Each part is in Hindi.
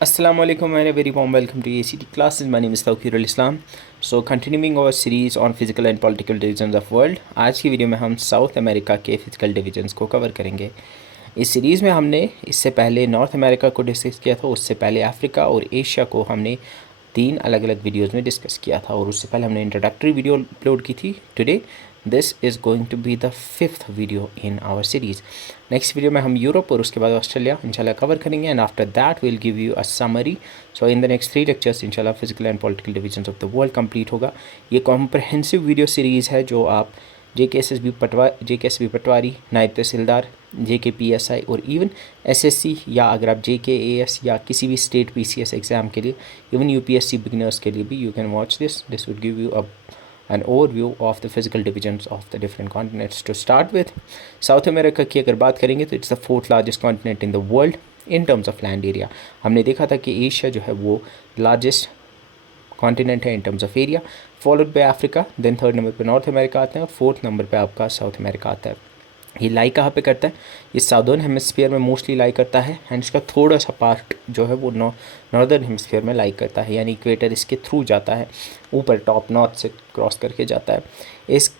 Assalamu alaikum and a very warm welcome to ACT classes. My name is Tawqirul Islam. So continuing our series on physical and political divisions of world, आज की वीडियो में हम साउथ अमेरिका के फिजिकल डिविजन्स को कवर करेंगे। इस सीरीज़ में हमने इससे पहले नॉर्थ अमेरिका को डिस्कस किया था, उससे पहले अफ्रीका और एशिया को हमने 3 अलग अलग वीडियोज़ में डिस्कस किया था और उससे पहले हमने इंट्रोडक्टरी वीडियो अपलोड की थी। Today this is going to be the 5th video in our series. Next video में हम यूरोप और उसके बाद ऑस्ट्रेलिया इंशाल्लाह कवर करेंगे and after that will give you a summary. So in the next 3 lectures इंशाल्लाह physical and political divisions of the world complete होगा। ये कॉम्प्रहेंसिव वीडियो सीरीज़ है जो आप JKSSB पटवारी, नायब तहसीलदार, JKPSI और इवन SSC या अगर आप JKAS या किसी भी स्टेट PCS एग्ज़ाम के लिए, इवन UPSC बिगिनर्स के लिए भी you can watch this would give you an overview of the physical divisions of the different continents. To start with, South America की अगर बात करेंगे तो it's the 4th largest continent in the world in terms of land area. हमने देखा था कि एशिया जो है वो largest कॉन्टिनेंट है in terms of area, followed by Africa, then 3rd number पे नॉर्थ अमेरिका आता है और 4th नंबर पे आपका साउथ अमेरिका आता है। ये लाई कहाँ पे करता है? ये साउदर्न हेमिस्फीयर में मोस्टली लाई करता है एंड इसका थोड़ा सा पार्ट जो है वो नॉर्दर्न हेमिस्फीयर में लाई करता है, यानी इक्वेटर इसके थ्रू जाता है, ऊपर टॉप नॉर्थ से क्रॉस करके जाता है। इस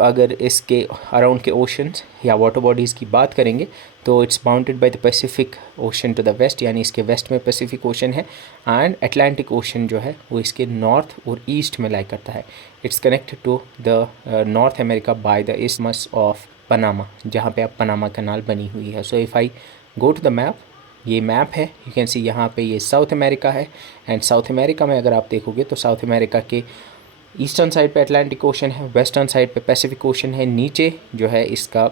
अगर इसके अराउंड के ओशंस या वाटर बॉडीज़ की बात करेंगे तो it's bounded by the Pacific Ocean to the west, यानी इसके वेस्ट में पैसिफिक ओशन है एंड अटलांटिक ओशन जो है वो इसके नॉर्थ और ईस्ट में लाई करता है। It's connected to the North America by the isthmus of Panama, जहाँ पे अब पनामा कैनाल बनी हुई है। So if I go to the map, ये मैप है, यू कैन सी यहाँ पे ये साउथ अमेरिका है एंड साउथ अमेरिका में अगर आप देखोगे तो साउथ अमेरिका के ईस्टर्न साइड पे अटलांटिक ओशन है, वेस्टर्न साइड पे पैसिफिक ओशन है, नीचे जो है इसका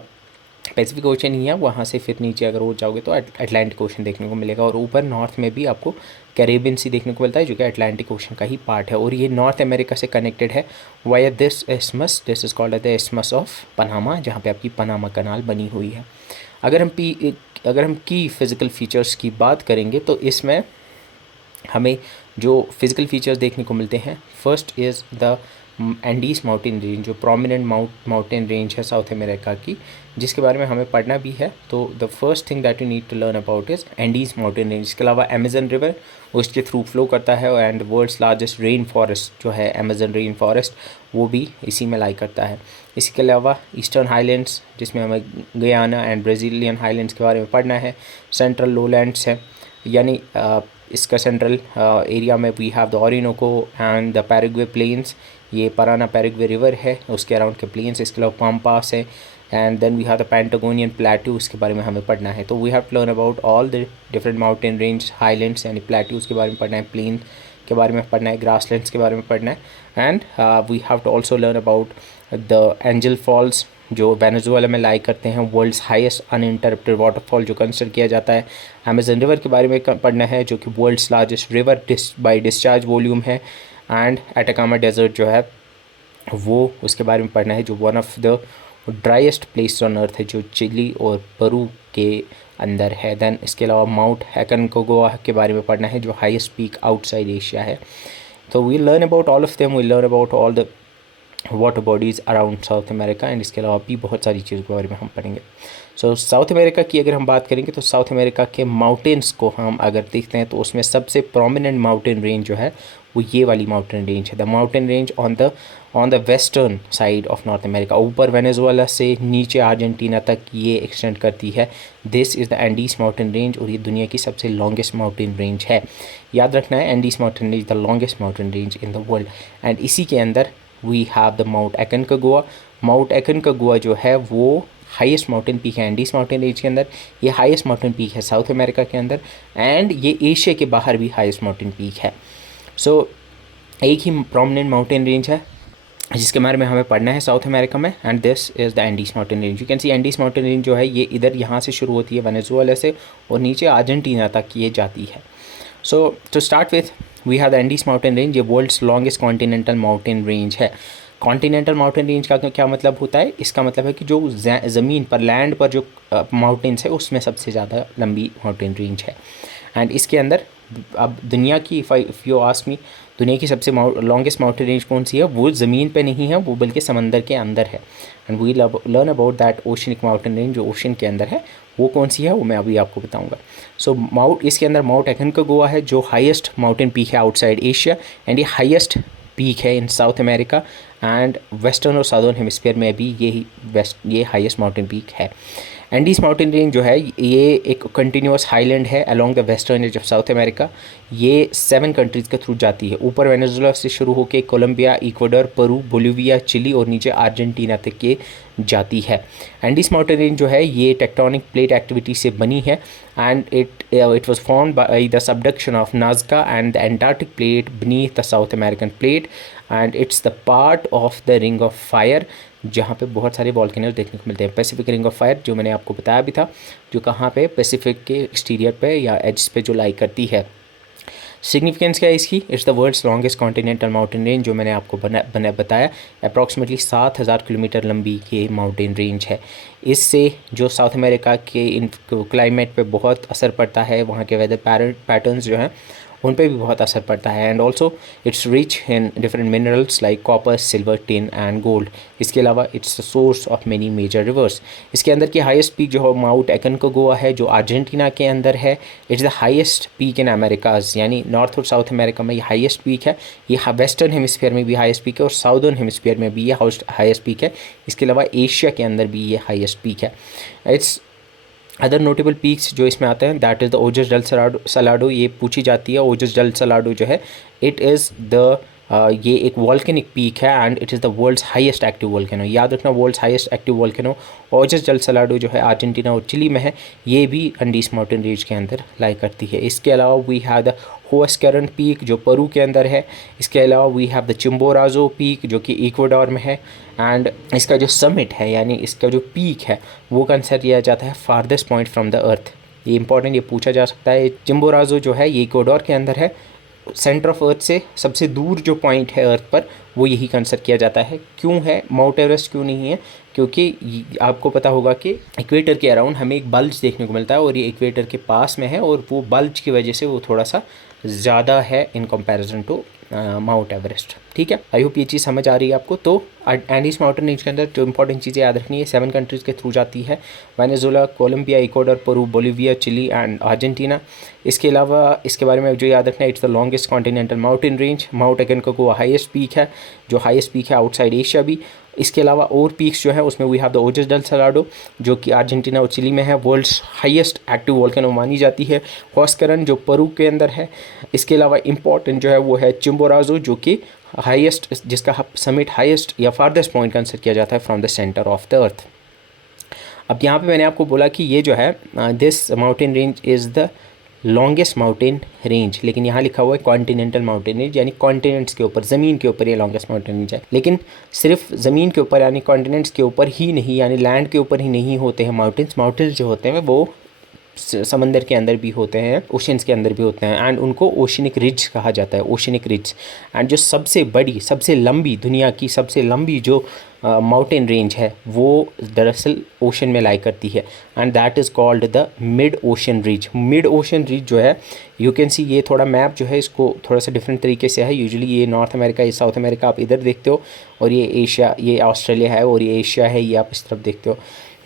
पैसिफिक ओशन ही है, वहाँ से फिर नीचे अगर वो जाओगे तो अटलांटिक ओशन देखने को मिलेगा और ऊपर नॉर्थ में भी आपको कैरेबियन सी देखने को मिलता है जो कि अटलांटिक ओशन का ही पार्ट है और ये नॉर्थ अमेरिका से कनेक्टेड है via this isthmus, this is called the isthmus of Panama, जहाँ पे आपकी पनामा कनाल बनी हुई है। अगर हम की फ़िज़िकल फ़ीचर्स की बात करेंगे तो इसमें हमें जो फिज़िकल फीचर्स देखने को मिलते हैं, first is the Andes mountain range, जो प्रोमिनेंट माउंटेन रेंज है साउथ अमेरिका की, जिसके बारे में हमें पढ़ना भी है। तो the first thing that you need to learn about is Andes mountain range. इसके अलावा अमेजन रिवर उसके थ्रू फ्लो करता है and world's largest rain forest जो है अमेजन रेन फॉरेस्ट, वो भी इसी में लाई करता है। इसके अलावा ईस्टर्न हाईलैंड्स, जिसमें हमें गयाना एंड ब्राज़ीलियन हाईलैंड्स के बारे में पढ़ना है। सेंट्रल लोलैंड्स है, यानी इसका सेंट्रल एरिया में we have the Orinoco and the Paraguay plains, ये पराना पैराग्वे रिवर है उसके अराउंड के प्लेन्स। इसके अलावा पाम्पास है and then we have the Patagonian plateau, इसके बारे में हमें पढ़ना है। तो we have to learn about all the different mountain range, highlands यानी प्लेट्यूज़ के बारे में पढ़ना है, प्लेन के बारे में पढ़ना है, ग्रासलैंड्स के बारे में पढ़ना है and we have to also learn about the Angel Falls जो वेनेजुएला में लाई करते हैं, वर्ल्ड्स हाईएस्ट अनइंटरप्टेड वाटरफॉल जो कंसिडर किया जाता है। अमेजन रिवर के बारे में पढ़ना है जो कि world's largest river by discharge volume है एंड एटाकामा डेजर्ट जो है वो उसके बारे में पढ़ना है जो one of the driest place on earth है, जो चिली और पेरू के अंदर है। देन इसके अलावा माउंट हैकनकोगुआ के बारे में पढ़ना है जो हाईएस्ट पीक आउटसाइड एशिया है। तो we learn about all of them, we learn about all the water bodies around South America and इसके अलावा भी बहुत सारी चीज़ों के बारे में हम पढ़ेंगे। सो साउथ अमेरिका की अगर हम बात करेंगे तो साउथ अमेरिका के माउंटेन्स को हम अगर देखते हैं तो उसमें सबसे प्रोमिनेंट माउंटेन रेंज जो है वो ये वाली माउंटेन रेंज है, the mountain range on the western side of north America. ऊपर वेनेजुएला से नीचे अर्जेंटीना तक ये एक्सटेंड करती है। This is the Andes mountain range और ये दुनिया की सबसे लॉन्गेस्ट माउंटेन रेंज है। याद रखना है, Andes mountain range the longest mountain range in the world and इसी के अंदर we have the Mount Aconcagua. Mount Aconcagua जो है वो हाईएस्ट माउंटेन पीक है एंडीज माउंटेन रेंज के अंदर, ये हाईएस्ट माउंटेन पीक है साउथ अमेरिका के अंदर एंड ये एशिया के बाहर भी हाईएस्ट माउंटेन पीक है। सो एक ही प्रोमिनेंट माउंटेन रेंज है जिसके बारे में हमें पढ़ना है साउथ अमेरिका में and this is the Andes mountain range. You can C Andes mountain range जो है ये इधर यहाँ से शुरू होती है वेनेजुएला से और नीचे अर्जेंटीना तक ये जाती है। So to start with we have the Andes mountain range, ये world's longest continental mountain range है। कॉन्टिनेंटल माउंटेन रेंज का क्या मतलब होता है? इसका मतलब है कि जो ज़मीन पर, लैंड पर जो माउंटेन्स है उसमें सबसे ज़्यादा लंबी माउंटेन रेंज है एंड इसके अंदर अब दुनिया की इफ़ यू आस्क मी, दुनिया की सबसे लॉन्गेस्ट माउंटेन रेंज कौन सी है, वो ज़मीन पे नहीं है, वो बल्कि समंदर के अंदर है। And we learn about that oceanic mountain range, जो ओशन के अंदर है, वो कौन सी है वो मैं अभी आपको बताऊंगा। सो इसके अंदर माउंट एकोनकागुआ है, जो हाईएस्ट माउंटेन पीक है आउटसाइड एशिया, एंड ये हाईएस्ट पीक है in South America, and western और साउदर्न हेमिस्फीयर में भी ये हाईएस्ट माउंटेन पीक है। एंडीज माउंटेन रेंज जो है ये एक कंटिन्यूस हाईलैंड है along the western edge of South America. ये 7 कंट्रीज़ के थ्रू जाती है, ऊपर वेनेजुला से शुरू होकर Colombia, Ecuador, Peru, Bolivia, Chile और नीचे अर्जेंटीना तक के जाती है। एंडीज माउंटेन रेंज जो है ये टेक्टोनिक प्लेट एक्टिविटी से बनी है, and it was formed by the subduction of Nazca and the Antarctic plate beneath the South American plate, and it's the part of the ring of fire, जहाँ पे बहुत सारे वॉल्केनोज देखने को मिलते हैं। पैसिफिक रिंग ऑफ फायर जो मैंने आपको बताया भी था, जो कहाँ पे पैसिफिक के एक्सटीरियर पे या एज पे जो लाई करती है। सिग्निफिकेंस क्या है इसकी, it's the world's longest continental mountain range, जो मैंने आपको बताया। अप्रॉक्सीमेटली 7000 किलोमीटर लंबी ये माउंटेन रेंज है। इससे जो साउथ अमेरिका के इन क्लाइमेट पे बहुत असर पड़ता है, वहाँ के वेदर पैटर्न्स जो हैं उन पे भी बहुत असर पड़ता है। And also it's rich in different minerals like copper, silver, tin and gold. इसके अलावा it's the source of many major rivers. इसके अंदर की हाईएस्ट पीक जो है माउंट एकोनकागुआ है, जो अर्जेंटीना के अंदर है। It's the highest peak in Americas, यानी नॉर्थ और साउथ अमेरिका में ये हाईएस्ट पीक है। ये वेस्टर्न हेमिस्फीयर में भी हाईएस्ट पीक है और साउदर्न हेमिस्फीयर में भी ये हाईएस्ट पीक है। इसके अलावा एशिया के अंदर भी ये हाईएस्ट पीक है। इट्स अदर नोटेबल पीक्स जो इसमें आते हैं, that is the Ojos del Salado. ये पूछी जाती है, ओजस डेल सलाडो जो है इट इज़ द ये एक वॉल्केनिक पीक है and it is the world's highest active volcano. याद रखना, world's highest active volcano Ojos del Salado जो है अर्जेंटीना और चिली में है। ये भी अंडीज माउंटेन रेंज के अंदर लाई करती है। इसके अलावा we have the Huascaran peak जो पेरू के अंदर है। इसके अलावा we have the Chimborazo peak जो कि इक्वाडोर में है, एंड इसका जो समिट है यानी इसका जो पीक है वो कंसिडर किया जाता है farthest point from the earth. ये इंपॉर्टेंट, ये पूछा जा सकता है। चिम्बोराजो जो है ये इक्वाडोर के अंदर है। सेंटर ऑफ अर्थ से सबसे दूर जो पॉइंट है अर्थ पर वो यही कंसिडर किया जाता है। क्यों है, माउंट एवरेस्ट क्यों नहीं है? क्योंकि आपको पता होगा कि इक्वेटर के अराउंड हमें एक बल्ज देखने को मिलता है और ये इक्वेटर के पास में है, और वो बल्ज की वजह से वो थोड़ा सा ज़्यादा है in comparison to Mount Everest. ठीक है, आई होप ये चीज़ समझ आ रही है आपको। तो एंडीज माउंटेन रेंज के अंदर जो इंपॉर्टेंट चीज़ें याद रखनी है, 7 कंट्रीज़ के थ्रू जाती है, Venezuela, Colombia, Ecuador, Peru, Bolivia, Chile and Argentina. इसके अलावा इसके बारे में जो याद रखना है, it's the longest continental mountain range. Mount Aconcagua highest peak है, जो हाईएस्ट पीक है आउटसाइड एशिया भी। इसके अलावा और पीक्स जो है उसमें we have the Ojos del Salado जो कि अर्जेंटीना और चिली में है, वर्ल्ड्स हाईएस्ट एक्टिव वॉल्केनो मानी जाती है। हुआस्करन जो पेरू के अंदर है। इसके अलावा इंपॉर्टेंट जो है वो है चिम्बोराजो जो कि हाईएस्ट, जिसका समिट हाईएस्ट या फारदेस्ट पॉइंट कंसिडर किया जाता है from the centre of the earth. अब यहाँ पे मैंने आपको बोला कि ये जो है this mountain range is the longest mountain range, लेकिन यहाँ लिखा हुआ है कॉन्टिनेंटल माउंटेन रेंज, यानी कॉन्टिनेंट्स के ऊपर, ज़मीन के ऊपर ये लॉन्गेस्ट माउंटेन रेंज है। लेकिन सिर्फ ज़मीन के ऊपर यानी कॉन्टिनेंट्स के ऊपर ही नहीं, यानी लैंड के ऊपर ही नहीं होते हैं माउंटेन्स जो होते हैं वो समंदर के अंदर भी होते हैं, ओशंस के अंदर भी होते हैं, एंड उनको ओशनिक रिज कहा जाता है, ओशनिक रिज। एंड जो सबसे बड़ी, सबसे लंबी, दुनिया की सबसे लंबी जो माउंटेन रेंज है वो दरअसल ओशन में लाई करती है, and that is called the mid ocean ridge. Mid ocean ridge जो है, यू कैन सी, ये थोड़ा मैप जो है इसको थोड़ा सा डिफरेंट तरीके से है। यूजुअली ये नॉर्थ अमेरिका, ये साउथ अमेरिका आप इधर देखते हो, और ये एशिया, ये ऑस्ट्रेलिया है, और ये एशिया है, ये आप इस तरफ देखते हो।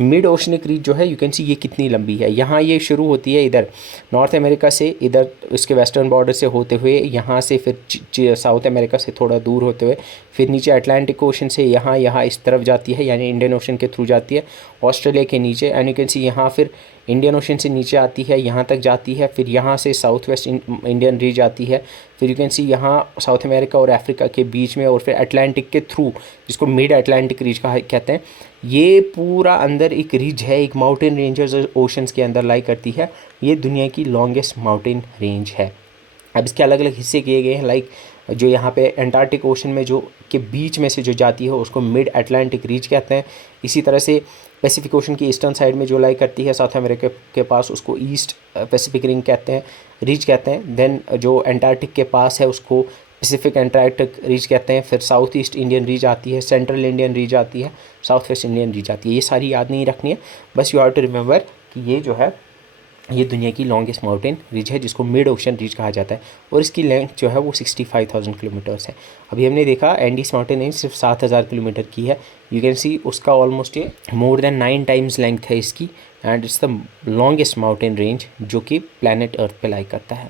मिड ओशनिक रीज जो है, यू कैन सी ये कितनी लंबी है। यहाँ ये शुरू होती है इधर नॉर्थ अमेरिका से, इधर इसके वेस्टर्न बॉर्डर से होते हुए, यहाँ से फिर साउथ अमेरिका से थोड़ा दूर होते हुए, फिर नीचे अटलांटिक ओशन से यहाँ इस तरफ जाती है, यानी इंडियन ओशन के थ्रू जाती है ऑस्ट्रेलिया के नीचे, एंड यू कैन सी यहाँ फिर इंडियन ओशन से नीचे आती है, यहाँ तक जाती है, फिर यहाँ से साउथ वेस्ट इंडियन रीज आती है, फिर यू कैन सी यहाँ साउथ अमेरिका और अफ्रीका के बीच में, और फिर अटलांटिक के थ्रू, जिसको मिड अटलांटिक रीज का कहते हैं, ये पूरा अंदर एक रीज है, एक माउंटेन रेंजर्स ओशंस के अंदर लाई करती है। ये दुनिया की लॉन्गेस्ट माउंटेन रेंज है। अब इसके अलग अलग हिस्से किए गए हैं, लाइक जो यहाँ पे एंटार्क्टिक ओशन में जो के बीच में से जो जाती है उसको मिड अटलांटिक रीज कहते हैं। इसी तरह से पैसिफिक ओशन की ईस्टर्न साइड में जो लाई करती है साउथ अमेरिका के पास, उसको ईस्ट पैसिफिक रिंग कहते हैं, रीज कहते हैं। देन जो एंटार्क्टिक के पास है उसको पैसिफिक एंटार्क्टिक रीज कहते हैं। फिर साउथ ईस्ट इंडियन रीज आती है, सेंट्रल इंडियन रीज आती है, साउथ वेस्ट इंडियन रीज आती है। ये सारी याद नहीं रखनी है, बस यू हैव टू रिमेंबर कि ये जो है ये दुनिया की लॉन्गेस्ट माउंटेन रिज है जिसको मिड ओशन रिज कहा जाता है और इसकी लेंथ जो है वो 65,000 किलोमीटर्स है। अभी हमने देखा एंडीज माउंटेन रेंज सिर्फ 7,000 किलोमीटर की है। यू कैन सी उसका ऑलमोस्ट ये मोर देन 9 टाइम्स लेंथ है इसकी, and it's the longest mountain range जो कि प्लैनेट अर्थ पे लाई करता है।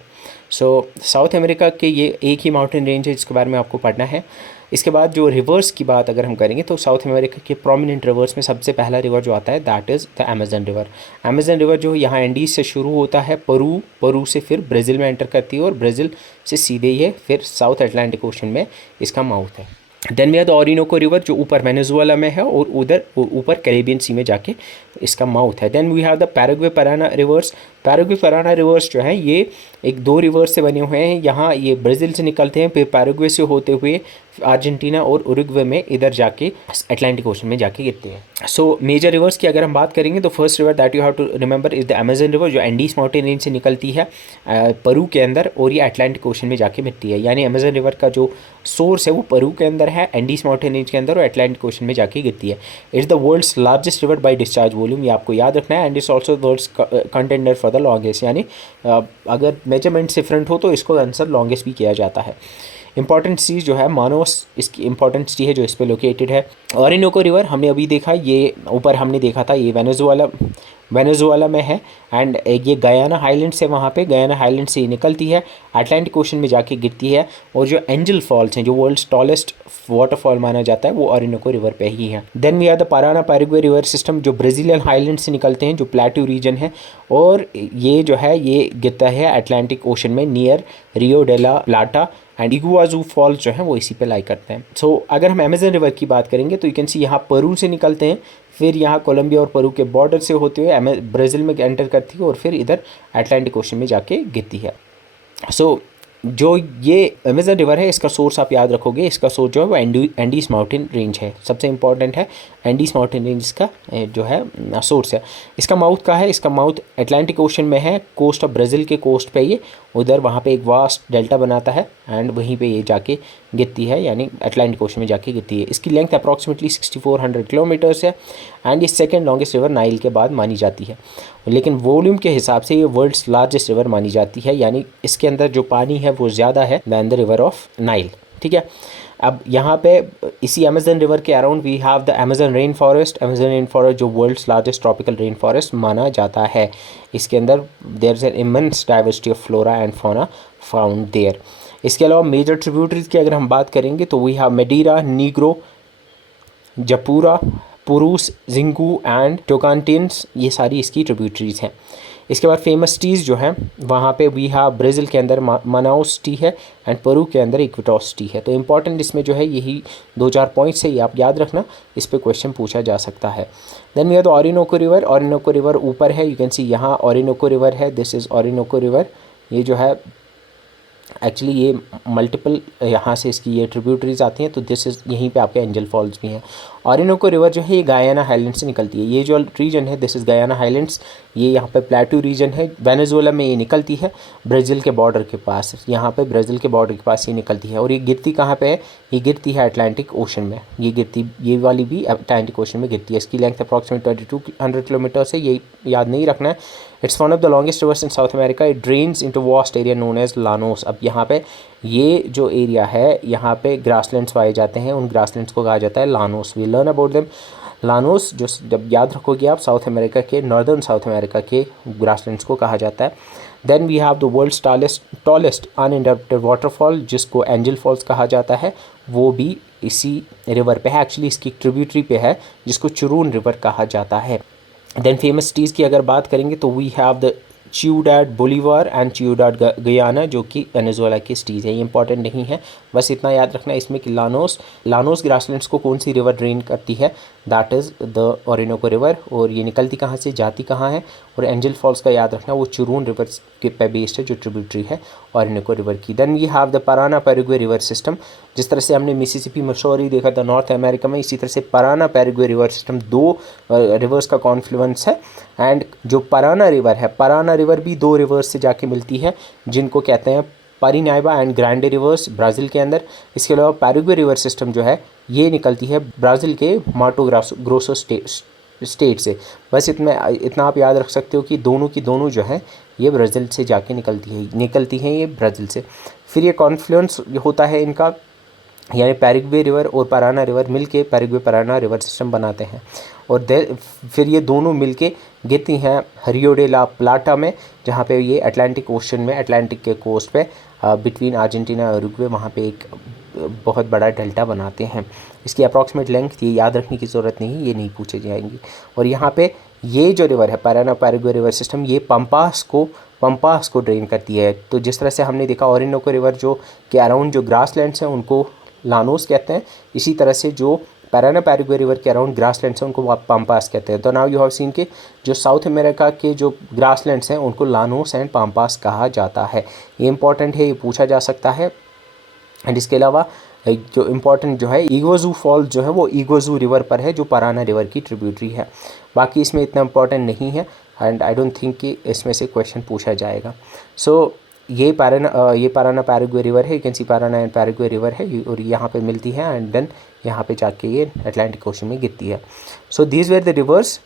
सो साउथ अमेरिका के ये एक ही माउंटेन रेंज है जिसके बारे में आपको पढ़ना है। इसके बाद जो रिवर्स की बात अगर हम करेंगे तो साउथ अमेरिका के प्रोमिनेंट रिवर्स में सबसे पहला रिवर जो आता है that is the Amazon river. Amazon river जो यहाँ एंडीज से शुरू होता है, परू से फिर ब्राज़ील में एंटर करती है और ब्राज़ील से सीधे ये फिर साउथ अटलांटिक ओशन में इसका माउथ है। Then we have the Orinoco river जो ऊपर वेनेजुएला में है और उधर ऊपर कैरेबियन सी में जाके इसका माउथ है। Then we have the Paraguay Parana rivers. Paraguay Parana rivers जो है ये एक 2 रिवर्स से बने हुए हैं। यहाँ ये ब्राज़ील से निकलते हैं, फिर पैराग्वे से होते हुए अर्जेंटीना और उरुग्वे में इधर जाके अटलांटिक ओशन में जाके गिरते हैं। सो मेजर रिवर्स की अगर हम बात करेंगे तो first river that you have to remember is the Amazon river जो एंडीज माउंटेन रेंज से निकलती है परू के अंदर और ये अटलांटिक ओशन में जाके मिलती है। यानी अमेजन रिवर का जो सोर्स है वो परू के अंदर है, एंडीज माउंटेन रेंज के अंदर और अटलांटिक ओशन में जाके गिरती है। It's the world's largest river by discharge volume, ये आपको याद रखना है। And it's also world's contender for the longest, यानी अगर मेजरमेंट डिफरेंट हो तो इसको आंसर लॉन्गेस्ट भी किया जाता है। इंपॉर्टेंट चीज़ जो है मानोस इसकी इंपॉर्टेंट सिटी है जो इस पे लोकेटेड है। ओरिनोको रिवर हमने अभी देखा, ये ऊपर हमने देखा था ये वेनेजुएला में है एंड ये गयाना हाईलैंड से वहाँ पे गयाना हाईलैंड से निकलती है, अटलांटिक ओशन में जाके गिरती है। और जो एंजल फॉल्स हैं जो वर्ल्ड्स टॉलेस्ट वाटरफॉल माना जाता है वो ओरिनोको रिवर पे ही है। Then we are the Parana Paraguay river system जो ब्राज़ीलियन हाईलैंड से निकलते हैं जो प्लेट्यू रीजन है और ये जो है ये गिरता है अटलांटिक ओशन में near Rio de la Plata and Iguazu Falls जो है वो इसी पे लाई करते हैं। सो अगर हम अमेजन रिवर की बात करेंगे तो यू कैन सी यहाँ परू से निकलते हैं, फिर यहाँ कोलंबिया और परू के बॉर्डर से होते हुए ब्राज़ील में एंटर करती है और फिर इधर अटलांटिक ओशन में जाके गिरती है। सो जो ये अमेजन रिवर है इसका सोर्स आप याद रखोगे, इसका सोर्स जो है वो एंडीज माउंटेन रेंज है, सबसे इंपॉर्टेंट है एंडीज माउंटेन रेंज का जो है सोर्स है। इसका माउथ का है, इसका माउथ अटलांटिक ओशन में है, कोस्ट ऑफ ब्राज़ील के कोस्ट पे ये उधर वहाँ पे एक वास्ट डेल्टा बनाता है एंड वहीं पे ये जाके गिरती है यानी अटलांटिक ओशन में जाके गिरती है। इसकी लेंथ अप्रॉक्सीमेटली 6400 किलोमीटर्स है एंड ये सेकेंड लॉन्गेस्ट रिवर नाइल के बाद मानी जाती है, लेकिन वॉल्यूम के हिसाब से ये वर्ल्ड्स लार्जेस्ट रिवर मानी जाती है, यानी इसके अंदर जो पानी है वो ज़्यादा है than the river of Nile. ठीक है, अब यहाँ पे इसी अमेजन रिवर के around we have the Amazon rainforest. Amazon rain forest जो world's largest tropical rainforest माना जाता है, इसके अंदर there is an immense diversity of flora and fauna found there. इसके अलावा मेजर ट्रिब्यूटरीज की अगर हम बात करेंगे तो वी हैव मेडीरा, नीग्रो, जपूरा, पुरूस, जिंगू एंड टोकांटिन्स, ये सारी इसकी ट्रिब्यूटरीज हैं। इसके बाद फेमस टीज़ जो हैं वहाँ पे वी हैव ब्राज़ील के अंदर मनाउस टी है एंड परू के अंदर इक्विटोस टी है। तो इंपॉर्टेंट इसमें जो है यही 2-4 पॉइंट्स है, ये आप याद रखना, इस पे क्वेश्चन पूछा जा सकता है। Then we have the Orinoco river. Orinoco river ऊपर है, यू कैन सी यहाँ ओरिनोको रिवर है, दिस इज़ ओरिनोको रिवर। ये जो है एक्चुअली ये मल्टीपल यहाँ से इसकी ये ट्रिब्यूटरीज आती हैं, तो दिस इज़ यहीं पे आपके एंजल फॉल्स भी हैं। ओरिनोको रिवर जो है ये गयाना हाईलैंड से निकलती है, ये जो रीजन है दिस इज़ गयाना हाईलैंड्स, ये यहाँ पे प्लेट्यू रीजन है, वेनेजुएला में ये निकलती है ब्राज़ील के बॉर्डर के पास, यहाँ पे ब्राज़ील के बॉर्डर के पास ये निकलती है और ये गिरती कहाँ पे है, ये गिरती है अटलांटिक ओशन में, ये वाली भी अटलांटिक ओशन में गिरती है। इसकी लेंथ अप्रॉक्सीमेट 2200 किलोमीटर है, ये याद नहीं रखना है। It's one of the longest rivers in South America, it drains into vast area known as Llanos. अब यहाँ पे ये जो एरिया है यहाँ पे ग्रासलैंड्स पाए जाते हैं, उन ग्रासलैंड्स को कहा जाता है Llanos. We learn about them. Llanos जो जब याद रखोगे आप साउथ अमेरिका के नॉर्दर्न साउथ अमेरिका के ग्रासलैंड्स को कहा जाता है। Then we have the world's tallest uninterrupted waterfall जिसको एंजल फॉल्स कहा जाता है, वो भी इसी रिवर पे है, एक्चुअली इसकी ट्रिब्यूटरी पे है जिसको चुरून रिवर कहा जाता है। देन फेमस सिटीज़ की अगर बात करेंगे तो we have the Ciudad Bolivar and Ciudad Guayana जो कि वेनेजुएला की सिटीज़ है, ये इंपॉर्टेंट नहीं है, बस इतना याद रखना है इसमें कि लानोस ग्रासलैंड्स को कौन सी रिवर ड्रेन करती है, that is the Orinoco river, और ये निकलती कहाँ से, जाती कहाँ है। और एंजल फॉल्स का याद रखना, वो चुरून रिवर के पे बेस्ड है जो ट्रिब्यूटरी है ओरिनोको रिवर की। Then we have the Parana Paraguay river system, जिस तरह से हमने मिसिसिपी मिसौरी देखा था नॉर्थ अमेरिका में, इसी तरह से Parana Paraguay river system, 2 reverse का कॉन्फ्लुएंस है। एंड जो पाराना रिवर है, पाराना रिवर भी 2 रिवर्स से जाके मिलती है जिनको कहते हैं पारिनाइबा एंड ग्रांडे रिवर्स ब्राज़ील के अंदर। इसके अलावा पैराग्वे रिवर सिस्टम जो है ये निकलती है ब्राज़ील के माटो ग्रोसो स्टेट से। बस इतना आप याद रख सकते हो कि दोनों की दोनों जो है ये ब्राज़ील से जाके निकलती हैं ये ब्राज़ील से। फिर ये कॉन्फ्लुएंस होता है इनका, यानी पैराग्वे रिवर और पाराना रिवर मिलके पैराग्वे पाराना रिवर सिस्टम बनाते हैं, और फिर ये दोनों मिलके गिरती हैं रियो डे ला प्लाटा में, जहाँ पे ये अटलांटिक ओशन में, अटलांटिक के कोस्ट पे बिटवीन अर्जेंटीना और उरुग्वे, वहाँ पे एक बहुत बड़ा डेल्टा बनाते हैं। इसकी अप्रॉक्सीमेट लेंथ ये याद रखने की ज़रूरत नहीं, ये नहीं पूछे जाएंगी। और यहाँ पे ये जो रिवर है पाराना पैराग्वे रिवर सिस्टम, ये पंपास को ड्रेन करती है। तो जिस तरह से हमने देखा ओरिनोको रिवर जो के अराउंड जो ग्रासलैंड्स हैं उनको लानोस कहते हैं, इसी तरह से जो पैराना पैराग्वे रिवर के अराउंड ग्रासलैंड्स हैं उनको पम्पास कहते हैं। तो नाउ यू हैव सीन के जो साउथ अमेरिका के जो ग्रासलैंड्स हैं उनको लानोस एंड पम्पास कहा जाता है। ये इंपॉर्टेंट है, ये पूछा जा सकता है। एंड इसके अलावा जो इम्पोर्टेंट जो है इग्वाजू फॉल्स जो है वो इग्वाजू रिवर पर है, जो पाराना रिवर की ट्रिब्यूटरी है। बाकी इसमें इतना इम्पोर्टेंट नहीं है, एंड आई डोंट थिंक कि इसमें से क्वेश्चन पूछा जाएगा। सो ये पाराना पैराग्वे रिवर है, you can C Parana and Paraguay river है, और यहाँ पे मिलती है एंड देन यहाँ पे जाके ये अटलांटिक ओशन में गिरती है। So these were the reverse.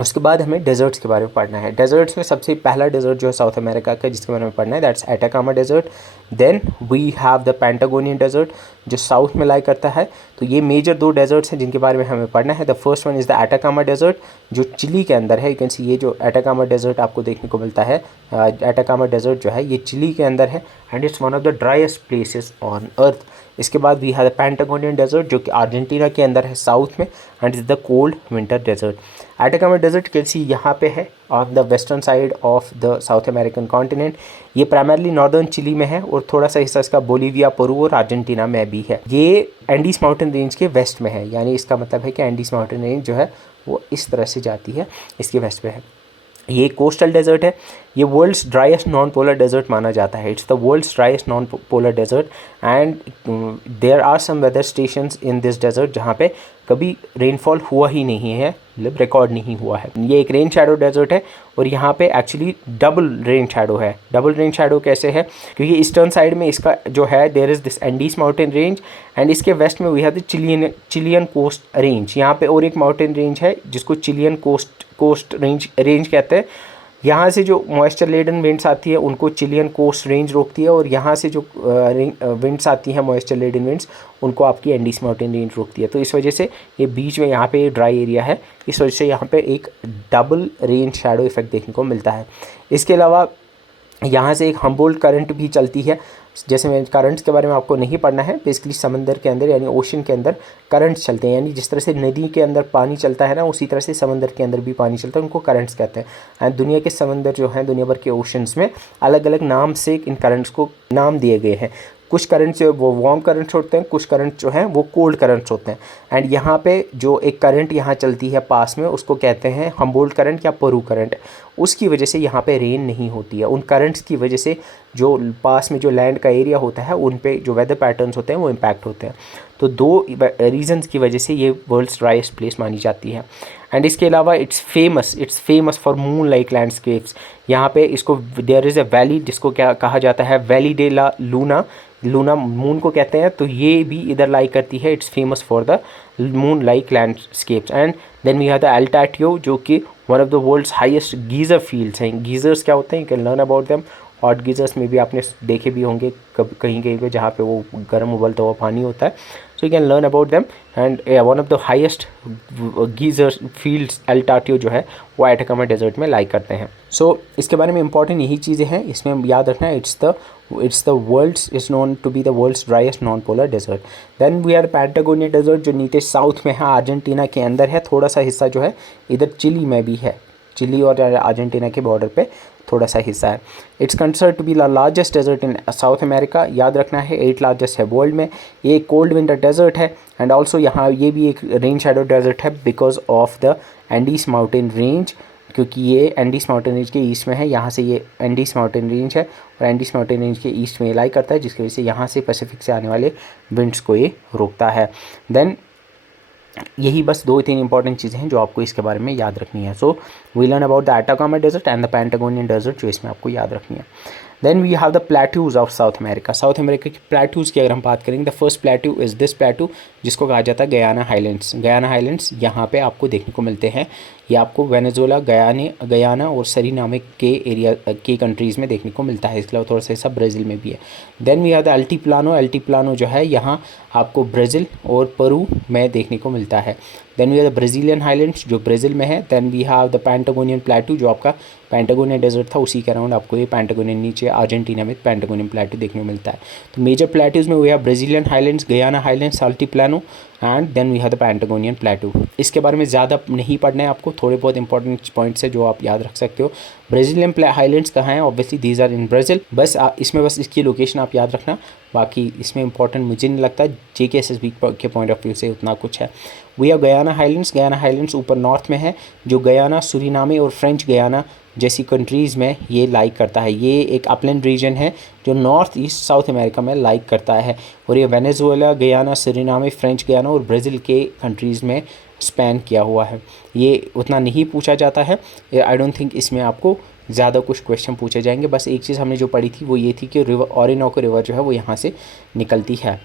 उसके बाद हमें डेजर्ट्स के बारे में पढ़ना है। डेजर्ट्स में सबसे पहला डेजर्ट जो है साउथ अमेरिका का जिसके बारे में पढ़ना है, that's Atacama Desert. Then we have the Patagonian desert जो साउथ में लाई करता है। तो ये मेजर दो डेजर्ट्स हैं जिनके बारे में हमें पढ़ना है। The first one is the Atacama desert जो चिली के अंदर है। यू कैन सी ये जो एटाकामा डेजर्ट आपको देखने को मिलता है, एटाकामा डेजर्ट जो है ये चिली के अंदर है, and it's one of the driest places on earth. इसके बाद we have the Patagonian desert जो कि अर्जेंटीना के अंदर है साउथ में, and is the cold winter desert. Atacama desert can see यहाँ पे है on the western side of the South American continent. ये प्राइमरली नॉर्दर्न चिली में है और थोड़ा सा हिस्सा इसका बोलीविया, पेरू और अर्जेंटीना में भी है। ये एंडीज माउंटेन रेंज के वेस्ट में है, यानी इसका मतलब है कि एंडीज माउंटेन रेंज जो है वो इस तरह से जाती है, इसके वेस्ट में है। ये कोस्टल डेजर्ट है। ये world's driest non polar desert माना जाता है। It's the world's driest non polar desert, and there are some weather stations in this desert जहाँ पे कभी रेनफॉल हुआ ही नहीं है, मतलब रिकॉर्ड नहीं हुआ है। ये एक रेन शैडो डेजर्ट है, और यहाँ पे एक्चुअली डबल रेन शैडो है। डबल रेन शैडो कैसे है? क्योंकि ईस्टर्न साइड में इसका जो है there is this Andes mountain range, and इसके वेस्ट में we have the Chilean coast range. यहाँ पे और एक माउंटेन रेंज है जिसको चिलियन कोस्ट रेंज कहते हैं। यहाँ से जो मॉइस्चर लेडन विंड्स आती है उनको चिलियन कोस्ट रेंज रोकती है, और यहाँ से जो विंड्स आती हैं मॉइस्चर लेडन विंड्स उनको आपकी एंडीज माउंटेन रेंज रोकती है। तो इस वजह से ये बीच में यहाँ पे ड्राई एरिया है, इस वजह से यहाँ पे एक डबल रेन शैडो इफेक्ट देखने को मिलता है। इसके अलावा यहाँ से एक हम्बोल्ट करंट भी चलती है। जैसे मैं करंट्स के बारे में आपको नहीं पढ़ना है, बेसिकली समंदर के अंदर यानी ओशन के अंदर करंट्स चलते हैं, यानी जिस तरह से नदी के अंदर पानी चलता है ना, उसी तरह से समंदर के अंदर भी पानी चलता है, उनको करंट्स कहते हैं। एंड दुनिया के समंदर जो हैं, दुनिया भर के ओशंस में अलग अलग नाम से इन करंट्स को नाम दिए गए हैं। कुछ करंट जो वो वार्म करंट्स होते हैं, कुछ करंट जो हैं वो कोल्ड करंट्स होते हैं। एंड यहाँ पे जो एक करंट यहाँ चलती है पास में उसको कहते हैं हम्बोल्ट करंट या पेरू करंट। उसकी वजह से यहाँ पे रेन नहीं होती है। उन करंट्स की वजह से जो पास में जो लैंड का एरिया होता है उन पे जो वेदर पैटर्न्स होते हैं वो इम्पैक्ट होते हैं। तो दो रीजंस की वजह से ये वर्ल्ड्स ड्राइएस्ट प्लेस मानी जाती है। एंड इसके अलावा it's famous for moon like landscapes. यहाँ पे इसको देयर इज़ अ वैली जिसको क्या कहा जाता है, Valley de la Luna moon को कहते हैं। तो ये भी इधर लाई करती है। It's famous for the moon like landscapes. And then we have the El Tatio जो कि one of the world's highest geyser fields हैं। गीज़र्स क्या होते हैं, you can learn about them. Hot geysers में भी आपने देखे भी होंगे कहीं कहीं पे जहाँ पे वो गर्म उबलता हुआ पानी होता है। So you can learn about them. And one of the highest geyser fields El Tatio जो है वो एटाकामा डेजर्ट में लाई करते हैं। सो इसके बारे में इंपॉर्टेंट यही चीज़ें हैं, इसमें याद रखना है। It's the world's is known to be the world's driest non polar desert. Then we are Patagonia desert जो नीचे साउथ में है, अर्जेंटीना के अंदर है। थोड़ा सा हिस्सा जो है इधर चिली में भी है, चिली और अर्जेंटीना के बॉर्डर पे थोड़ा सा हिस्सा है। It's considered to be the largest desert in South America. याद रखना है 8 लार्जेस्ट है वर्ल्ड में। ये कोल्ड विंटर डेजर्ट है, एंड ऑल्सो यहाँ ये भी एक रेन शैडो डेजर्ट है because of the Andes mountain range, क्योंकि ये एंडीज माउंटेन रेंज के ईस्ट में है। यहाँ से ये एंडीज माउंटेन रेंज है और एंडीज माउंटेन रेंज के ईस्ट में लाई करता है, जिसकी वजह से यहाँ से पैसिफिक से आने वाले विंड्स को ये रोकता है। देन यही बस 2-3 इंपॉर्टेंट चीज़ें हैं जो आपको इसके बारे में याद रखनी है। So we learn about the Atacama Desert and the Patagonian desert जो इसमें आपको याद रखनी है। Then we have the plateaus of South America. South America की प्लेट्यूज़ की अगर हम बात करेंगे, the first plateau is this plateau, जिसको कहा जाता है गयाना हाईलैंड्स। गयाना हाईलैंड्स यहाँ पे आपको देखने को मिलते हैं। ये आपको वेनेजुएला, गयाना और सरीनामे के एरिया के कंट्रीज़ में देखने को मिलता है। इसके अलावा थोड़ा सा हिस्सा ब्राज़ील में भी है। Then we have the Altiplano. Altiplano जो है यहाँ आपको ब्राज़ील और पेरू में देखने को मिलता है। Then we have the Brazilian highlands जो ब्राज़ील में है। Then we have the Patagonian plateau, जो आपका पैंटागोनियन डेजर्ट था उसी के अराउंड आपको ये पैंटागोनियन, नीचे अर्जेंटीना में पैंटागोनियन प्लेट्यू देखने को मिलता है। तो मेजर प्लेट्यूज़ में we have Brazilian highlands, Guiana highlands, Altiplano and then we have the Patagonian plateau. इसके बारे में ज़्यादा नहीं पढ़ना है आपको, थोड़े बहुत इंपॉर्टेंट पॉइंट्स है जो आप याद रख सकते हो। ब्राज़ीलियन हाईलैंड्स कहाँ हैं? Obviously these are in Brazil. बस इसमें बस इसकी लोकेशन आप याद रखना, बाकी इसमें इंपॉर्टेंट मुझे नहीं लगता JKSSB के पॉइंट ऑफ व्यू से उतना कुछ है। We have Guiana highlands. Guiana highlands ऊपर नॉर्थ में है, जो गयाना, सुरीनामे और फ्रेंच गयाना जैसी कंट्रीज़ में ये लाइक करता है। ये एक अपलैंड रीजन है जो नॉर्थ ईस्ट साउथ अमेरिका में लाइक करता है, और ये वेनेजुएला, गयाना, सुरीनामे, फ्रेंच गयाना और ब्राज़ील के कंट्रीज़ में स्पैन किया हुआ है। ये उतना नहीं पूछा जाता है। आई डोंट थिंक इसमें आपको ज़्यादा कुछ क्वेश्चन पूछे जाएंगे। बस एक चीज़ हमने जो पढ़ी थी वो ये थी कि रिवर ओरिनोको रिवर जो है वो यहाँ से निकलती है।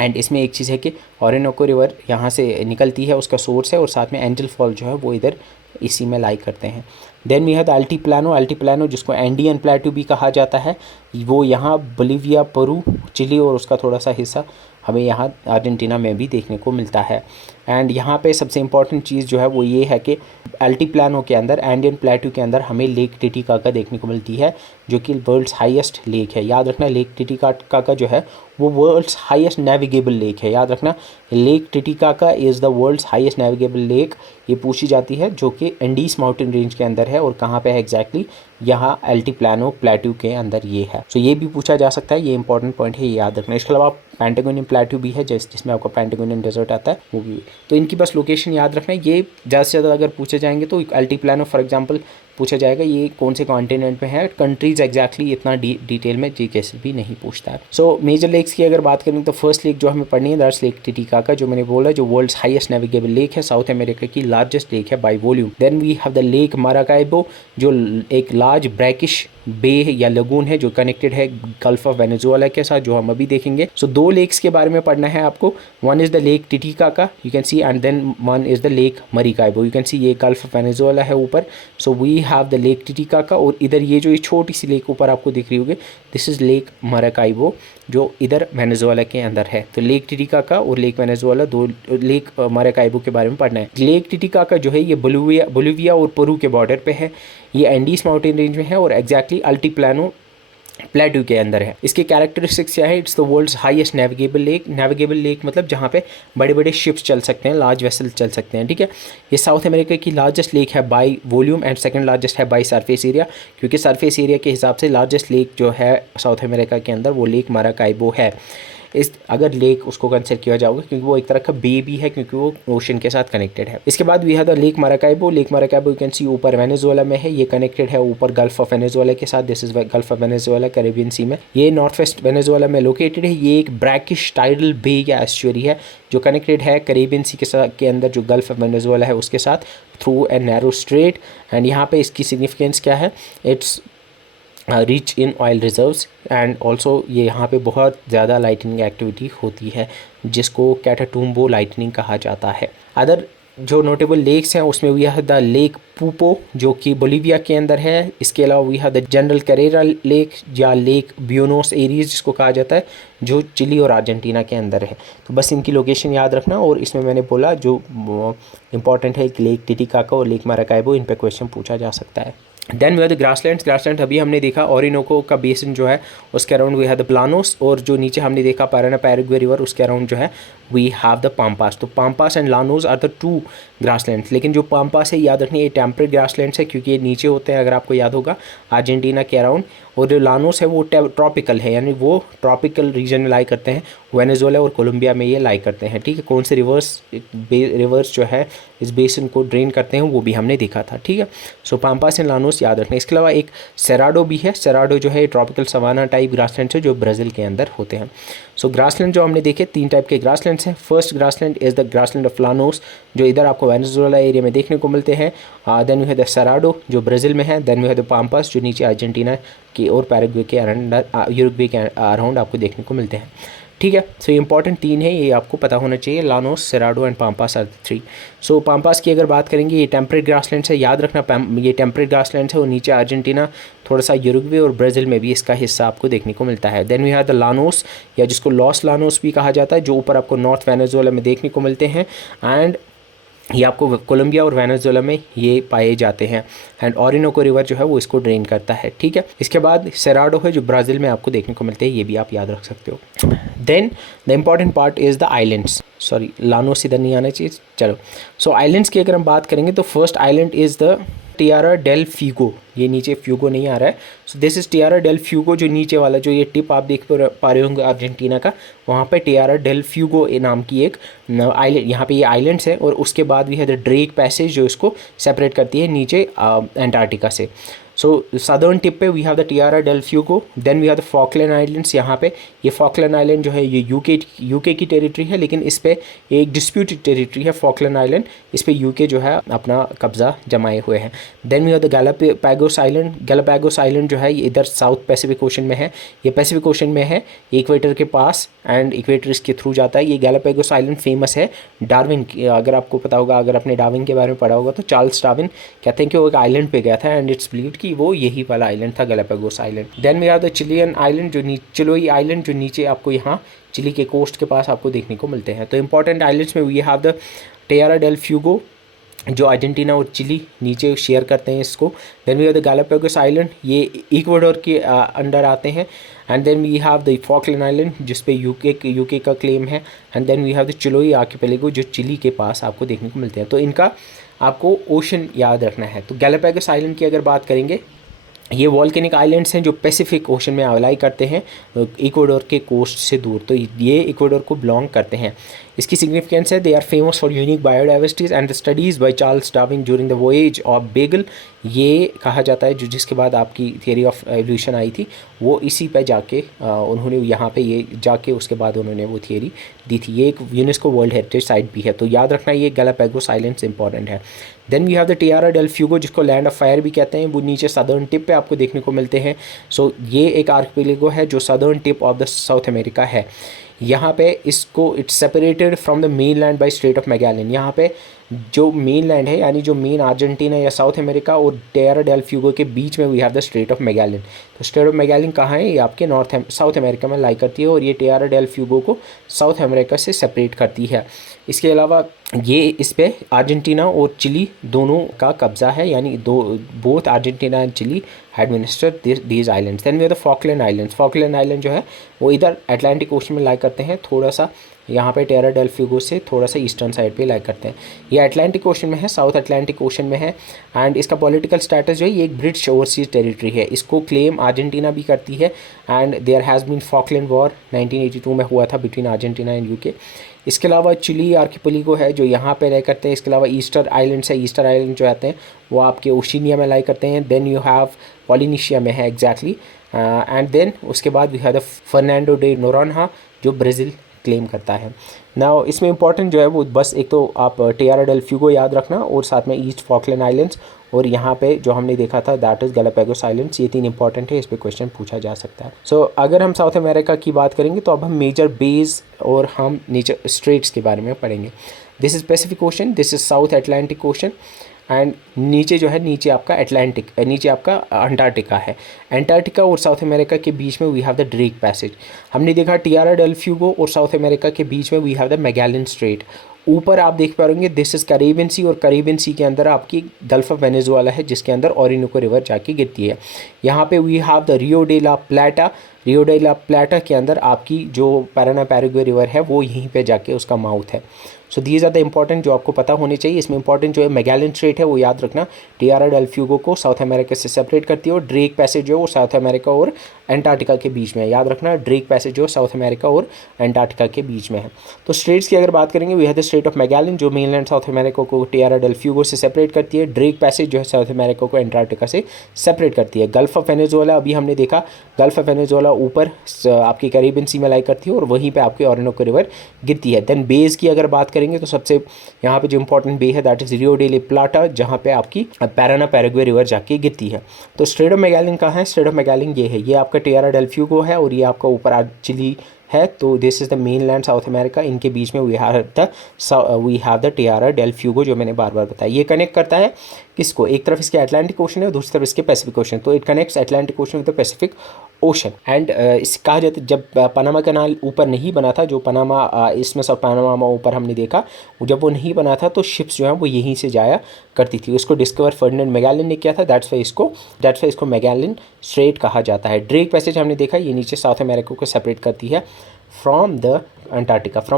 एंड इसमें एक चीज़ है कि ओरिनोको रिवर यहाँ से निकलती है, उसका सोर्स है, और साथ में एंजल फॉल जो है वो इधर इसी में लाइक करते हैं। Then we have the Altiplano. Altiplano जिसको एंडियन प्लेट्यू भी कहा जाता है, वो यहाँ बोलिविया, पेरू, चिली और उसका थोड़ा सा हिस्सा हमें यहाँ अर्जेंटीना में भी देखने को मिलता है। एंड यहाँ पे सबसे इम्पॉर्टेंट चीज़ जो है वो ये है कि अल्टीप्लानो के अंदर, एंडियन प्लेट्यू के अंदर हमें लेक टिटिकाका देखने को मिलती है, जो कि वर्ल्ड्स हाईएस्ट लेक है। याद रखना, लेक टिटिकाका जो है वो वर्ल्ड्स हाईएस्ट नेविगेबल लेक है। याद रखना, Lake Titicaca is the world's highest navigable lake. ये पूछी जाती है, जो कि एंडीज माउंटेन रेंज के अंदर है, और कहाँ पे है एग्जैक्टली? यहाँ अल्टीप्लानो प्लेट्यू के अंदर ये है। सो ये भी पूछा जा सकता है, ये इंपॉर्टेंट पॉइंट है, ये याद रखना। इसके अलावा पैंटागोनियन प्लेट्यू भी है, जिसमें आपका पैंटागोनियन डेजर्ट आता है, वो भी। तो इनकी बस लोकेशन याद रखना है। ये ज़्यादा से ज़्यादा अगर पूछे जाएंगे तो अल्टीप्लानो फॉर एग्जांपल पूछा जाएगा, ये कौन से कॉन्टिनेंट में है। कंट्रीज एग्जैक्टली इतना डिटेल में JKSSB नहीं पूछता है। सो मेजर लेक्स की अगर बात करें तो फर्स्ट लेक जो हमें पढ़नी है दैट्स लेक टिटिकाका, जो मैंने बोला, जो वर्ल्ड्स हाईएस्ट नेविगेबल लेक है, साउथ अमेरिका की लार्जेस्ट लेक है by volume. Then we have the Lake Maracaibo, जो एक लार्ज ब्रैकिश बे या लगून है, जो कनेक्टेड है गल्फ ऑफ वेनेजुएला के साथ, जो हम अभी देखेंगे। सो दो लेक्स के बारे में पढ़ना है आपको। One is the Lake Titicaca, you can see, and then one is the Lake Maracaibo, you can see. ये गल्फ ऑफ वेनेजुएला है ऊपर। So we have the Lake Titicaca, और इधर ये जो ये छोटी सी लेक ऊपर आपको दिख रही होगी, दिस इज़ लेक माराकाइबो, जो इधर वेनेजुएला के अंदर है। तो लेक टिटिकाका और लेक वेनेजुएला, दो लेक माराकाइबो के बारे में पढ़ना है। लेक टिटिकाका जो है ये बोलिविया और पेरू के बॉर्डर पे है। ये एंडीज माउंटेन रेंज में है और एग्जैक्टली अल्टीप्लानो प्लेट्यू के अंदर है। इसके कैरेक्टरिस्टिक्स क्या है? It's the world's highest navigable lake. Navigable lake मतलब जहाँ पे बड़े बड़े शिप्स चल सकते हैं, लार्ज वेसल चल सकते हैं, ठीक है। ये साउथ अमेरिका की लार्जेस्ट लेक है by volume and second largest है बाय सरफेस एरिया, क्योंकि सरफेस एरिया के हिसाब से लार्जेस्ट लेक जो है साउथ अमेरिका के अंदर वो लेक माराकाइबो है। इस अगर लेक उसको कंसिडर किया जाओगे, क्योंकि वो एक तरह का बे भी है, क्योंकि वो ओशन के साथ कनेक्टेड है। इसके बाद we have the Lake Maracaibo. Lake Maracaibo you can see ऊपर वेनेजुएला में है, ये कनेक्टेड है ऊपर गल्फ ऑफ वेनेजुएला के साथ। This is Gulf of Venezuela, Caribbean Sea में, ये नॉर्थ वेस्ट वेनेजुएला में लोकेटेड है। ये एक ब्रैकिश टाइडल बे या एस्चुअरी है, जो कनेक्टेड है कैरेबियन सी के साथ के अंदर, जो गल्फ ऑफ वेनेजुएला है उसके साथ, through a narrow straight. And यहाँ पे इसकी सिग्निफिकेंस क्या है? It's rich in oil reserves and also ये यहाँ पे बहुत ज़्यादा लाइटनिंग एक्टिविटी होती है, जिसको कैटाटूम्बो लाइटनिंग कहा जाता है। अदर जो नोटेबल लेक्स हैं उसमें we have the Lake Poopo, जो कि बोलिविया के अंदर है। इसके अलावा we have the General Carrera lake या लेक ब्यूनोस एरीज, जिसको कहा जाता है, जो चिली और अर्जेंटीना के अंदर है। तो बस इनकी लोकेशन याद रखना। और इसमें मैंने बोला जो इंपॉर्टेंट है, लेक टिटिकाका और लेक माराकाइबो, इन पर क्वेश्चन पूछा जा सकता है। Then we have the grasslands. Grassland अभी हमने देखा ओरिनोको का बेसिन जो है उसके around we have the llanos, और जो नीचे हमने देखा पाराना पैराग्वे रिवर, उसके अराउंड जो है वी हैव द पाम्पास। तो pampas and llanos are the two grasslands. लेकिन जो पाम्पास है याद रखनी, ये टेम्परेट ग्रासलैंड्स है, क्योंकि ये नीचे होते हैं, अगर आपको याद होगा, अर्जेंटीना के अराउंड। और जो लानोस है वो ट्रॉपिकल है, यानी वो ट्रॉपिकल रीजन में लाई करते हैं, वेनेजुएला और कोलंबिया में ये लाई करते हैं, ठीक है। कौन से रिवर्स जो है इस बेसिन को ड्रेन करते हैं वो भी हमने देखा था, ठीक है। सो पाम्पास एंड लानोस याद रखना। इसके अलावा एक सेराडो भी है। सेराडो जो है ट्रॉपिकल सवाना टाइप ग्रासलैंड्स है, जो ब्राज़ील के अंदर होते हैं। सो ग्रासलैंड जो हमने देखे 3 टाइप के ग्रासलैंड्स हैं। First grassland is the grassland of Llanos, जो इधर आपको वेनेजुएला एरिया में देखने को मिलते हैं। Then we have the Cerrado जो ब्राज़ील में है। Then we have the Pampas जो नीचे अर्जेंटीना की और पैराग्वे के अराउंड, यूरुग्वे के अराउंड आपको देखने को मिलते हैं। ठीक है, सो ये इंपॉर्टेंट 3 है, ये आपको पता होना चाहिए। Llanos, cerrado and pampas are 3। So pampas की अगर बात करेंगे, ये टेम्परेट ग्रासलैंड्स है, याद रखना ये टेम्परेट ग्रासलैंड्स है और नीचे अर्जेंटीना, थोड़ा सा यूरुग्वे और ब्राज़ील में भी इसका हिस्सा आपको देखने को मिलता है। Then we have the Llanos, या जिसको लॉस लानोस भी कहा जाता है, जो ऊपर आपको नॉर्थ वेनेजुएला में देखने को मिलते हैं। एंड ये आपको कोलंबिया और वेनेजुएला में ये पाए जाते हैं। एंड ओरिनोको रिवर जो है वो इसको ड्रेन करता है। ठीक है, इसके बाद सेराडो है जो ब्राज़ील में आपको देखने को मिलते हैं, ये भी आप याद रख सकते हो। Then the important part is the islands, sorry Llanos इधर नहीं आना चाहिए, चलो। सो आइलैंड्स की अगर हम बात करेंगे तो first island is the Tierra del Fuego, ये नीचे फ्यूगो नहीं आ रहा है। So this is Tierra del Fuego, जो नीचे वाला जो ये टिप आप देख पा रहे होंगे अर्जेंटीना का, वहाँ पे टियारा डेल फ्यूगो नाम की एक आइलैंड, यहाँ पे ये आइलैंड्स है। और उसके बाद भी है द ड्रेक पैसेज जो इसको सेपरेट करती है नीचे एंटार्क्टिका से। सो सदर्न टिप पे we have the Tierra del Fuego. Then we have the Falkland islands, यहाँ पे ये फॉकलैंड आइलैंड जो है ये यूके की टेरिटरी है, लेकिन इस पे एक डिस्प्यूटेड टेरिटरी है फॉकलैंड आइलैंड, इस पे यूके जो है अपना कब्जा जमाए हुए हैं। Then we have the Galapagos island. Galapagos island जो है ये इधर साउथ पैसिफिक ओशन में है, ये पैसिफिक ओशन में है, इक्वेटर के पास, एंड इक्वेटर इसके थ्रू जाता है। ये गैलापागोस आइलैंड फेमस है डार्विन, अगर आपको पता होगा, अगर आपने डार्विन के बारे में पढ़ा होगा तो चार्ल्स डार्विन कहते हैं कि वो एक आइलैंड पे गया था एंड इट्स बिलीव्ड कि वो यही वाला आइलैंड था, Galapagos island. Then we have the Chilean island, जो चिलोई आइलैंड जो नीचे आपको यहाँ चिली के कोस्ट के पास आपको देखने को मिलते हैं। तो इंपॉर्टेंट आइलैंड्स में we have the Tierra del Fuego, जो अर्जेंटीना और चिली नीचे शेयर करते हैं इसको। Then we have the Galapagos island, ये इक्वाडोर के अंडर आते हैं। And then we have the Falkland island जिस पे यूके का क्लेम है। And then we have the Chiloe archipelago जो चिली के पास आपको देखने को मिलते हैं। तो इनका आपको ओशन याद रखना है। तो गैलापागोस आइलैंड की अगर बात करेंगे, ये वॉल्केनिक आइलैंड्स हैं जो पैसिफिक ओशन में अलाई करते हैं इक्वाडोर के कोस्ट से दूर, तो ये इक्वाडोर को बिलोंग करते हैं। इसकी सिग्निफिकेंस है, they are famous for unique biodiversities and the studies by Charles Darwin during the voyage of Beagle. ये कहा जाता है जो जिसके बाद आपकी थियरी ऑफ एवोल्यूशन आई थी, वो इसी पे जाके उन्होंने यहाँ पे ये जाके उसके बाद उन्होंने वो थियरी दी थी। ये एक यूनेस्को वर्ल्ड हेरिटेज साइट भी है, तो याद रखना ये गैलापागोस आइलैंड्स इंपॉर्टेंट है। Then we have the Tierra del Fuego जिसको लैंड ऑफ फायर भी कहते हैं, वो नीचे सदर्न टिप पे आपको देखने को मिलते हैं। सो ये एक आर्किपेलागो है जो southern tip of the South America है। यहाँ पे इसको it's separated from the main land by strait of Magellan. यहाँ पे जो मेन लैंड है यानी जो मेन अर्जेंटीना या साउथ अमेरिका और टियारा डेल फ्यूगो के बीच में we have the strait of Magellan. तो स्ट्रेट ऑफ मैगेलन कहाँ है? ये आपके साउथ अमेरिका में लाई करती है और ये टियारा डेल फ्यूगो को साउथ अमेरिका से सेपरेट करती है। इसके अलावा ये इस पे अर्जेंटीना और चिली दोनों का कब्जा है, यानी both Argentina and Chile administer these islands. Then we have the Falkland islands. Falkland island जो है वो इधर अटलांटिक ओशन में लाई करते हैं, थोड़ा सा यहाँ पे टियारा डेल फ्यूगो से थोड़ा सा ईस्टर्न साइड पे लाई करते हैं। ये अटलांटिक ओशन में है, साउथ अटलांटिक ओशन में है। एंड इसका पॉलिटिकल स्टेटस जो है ये एक ब्रिटिश ओवरसीज टेरिटरी है। इसको क्लेम अर्जेंटीना भी करती है and there has been Falkland war 1982 में हुआ था बिटवीन अर्जेंटीना एंड यूके। इसके अलावा चिली आर्किपेलागो है जो यहाँ पे लाई करते हैं। इसके अलावा ईस्टर आइलैंड्स है, ईस्टर आइलैंड जो आते हैं वो आपके ओशिनिया में लाई करते हैं। देन यू हैव पॉलिनेशिया में है एग्जैक्टली। एंड देन उसके बाद we have the Fernando de Noronha जो ब्राज़ील क्लेम करता है। नाउ इसमें इंपॉर्टेंट जो है वो बस एक तो आप टियारा डेल फ्यूगो याद रखना और साथ में ईस्ट फॉकलैंड आइलैंड्स और यहाँ पे जो हमने देखा था दैट इज़ गैलापागोस आइलैंड्स। ये 3 इंपॉर्टेंट है, इस पे क्वेश्चन पूछा जा सकता है। सो अगर हम साउथ अमेरिका की बात करेंगे तो अब हम मेजर बेज और हम नेचर स्ट्रेट्स के बारे में पढ़ेंगे। This is Pacific ocean, this is south Atlantic ocean and नीचे जो है नीचे आपका अटलांटिक, नीचे आपका अंटार्कटिका है। अंटार्कटिका और साउथ अमेरिका के बीच में we have the Drake passage. हमने देखा टियारा डेल फ्यूगो और साउथ अमेरिका के बीच में we have the Magellan strait. ऊपर आप देख पा रहे दिस इज़ कैरेबियन सी और कैरेबियन सी के अंदर आपकी गल्फ ऑफ वेनेजुएला है जिसके अंदर ओरिनोको रिवर जाके गिरती है। यहाँ पे we have the Rio de la Plata. Rio de la Plata के अंदर आपकी जो पैराना पैराग्वे रिवर है वो यहीं पे जाके उसका माउथ है। So these are the important जो आपको पता होने चाहिए। इसमें इंपॉर्टेंट जो है मैगेलन स्ट्रेट है वो याद रखना, टियारा डेल फ्यूगो को साउथ अमेरिका से सेपरेट करती है और ड्रेक पैसेज जो है वो साउथ अमेरिका और अंटार्कटिका के बीच में है। याद रखना ड्रेक पैसेज जो साउथ अमेरिका और अंटार्कटिका के बीच में है। तो स्ट्रेट्स की अगर बात करेंगे we have the strait of Magellan जो मेनलैंड साउथ अमेरिका को टियारा डेल फ्यूगो से सेपरेट करती है। ड्रेक पैसेज जो है साउथ अमेरिका को अंटार्कटिका से सेपरेट करती है। गल्फ ऑफ वेनेजुएला अभी हमने देखा, गल्फ ऑफ वेनेजुएला ऊपर आपकी कैरेबियन सी में लाई करती है और वहीं पे आपकी ऑरिनोको रिवर गिरती है। देन बेस की अगर बात करेंगे तो सबसे यहाँ पे जो इंपॉर्टेंट बे है that is Rio de la Plata, जहाँ पे आपकी पैराना पैराग्वे रिवर जाके गिरती है। तो स्ट्रेट ऑफ मैगेलन कहाँ है? स्ट्रेट ऑफ मैगेलन ये है, ये आपका टिएरा डेल फ्यूगो है और ये आपका ऊपर आज चिली है। तो this is the main land South America, इनके बीच में we have the Tierra del Fuego, जो मैंने बार बार बताया। ये कनेक्ट करता है किसको? एक तरफ इसके अटलांटिक ओशन है और दूसरी तरफ इसके पैसिफिक ओशन, तो it connects Atlantic ocean with the Pacific ocean. And इस कहा जाता है जब पनामा कैनाल ऊपर नहीं बना था, जो पनामा इसमें ऑफ पनामा ऊपर हमने देखा, जब वो नहीं बना था तो शिप्स जो है वो यहीं से जाया करती थी। उसको डिस्कवर फर्डिनेंड मैगेलन ने किया था, दैट्स वाई इसको मैगेलन स्ट्रेट कहा जाता है। ड्रेक पैसेज हमने देखा, ये नीचे साउथ अमेरिका को सेपरेट करती है फ्रॉम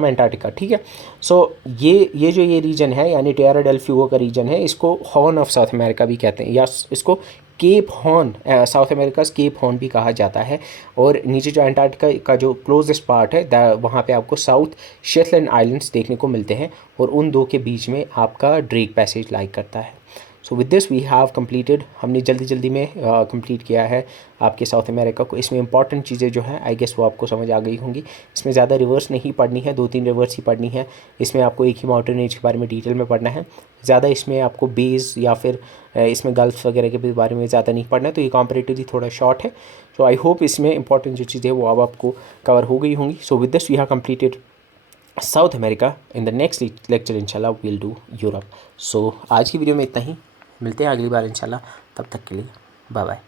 एंटार्क्टिका, ठीक है। सो ये रीजन है यानी टिएरा डेल फ्यूगो का रीजन है, इसको हॉर्न ऑफ साउथ अमेरिका भी कहते हैं, या इसको Cape Horn, south America Cape Horn भी कहा जाता है। और नीचे जो एंटार्क्टिका का जो क्लोजेस्ट पार्ट है वहाँ पे आपको साउथ शेटलैंड आइलैंड्स देखने को मिलते हैं और उन दो के बीच में आपका ड्रेक पैसेज लाई करता है। So with this we have completed, हमने जल्दी में कंप्लीट किया है आपके साउथ अमेरिका को। इसमें इंपॉर्टेंट चीज़ें जो हैं आई गेस वो आपको समझ आ गई होंगी। इसमें ज़्यादा रिवर्स नहीं पढ़नी है, 2-3 रिवर्स ही पढ़नी है। इसमें आपको एक ही माउंटेन रेंज के बारे में डिटेल में पढ़ना है, ज़्यादा इसमें आपको बेस या फिर इसमें गल्फ वगैरह के भी बारे में ज़्यादा नहीं पढ़ना है। तो ये कॉम्परेटिवली थोड़ा शॉर्ट है। सो आई होप इसमें इंपॉर्टेंट जो चीज़ें वो अब आपको कवर हो गई होंगी। So with this we have completed South America. In the next lecture इंशाल्लाह वील डू यूरोप। सो आज की वीडियो में इतना ही, मिलते हैं अगली बार इंशाल्लाह, तब तक के लिए बाय बाय।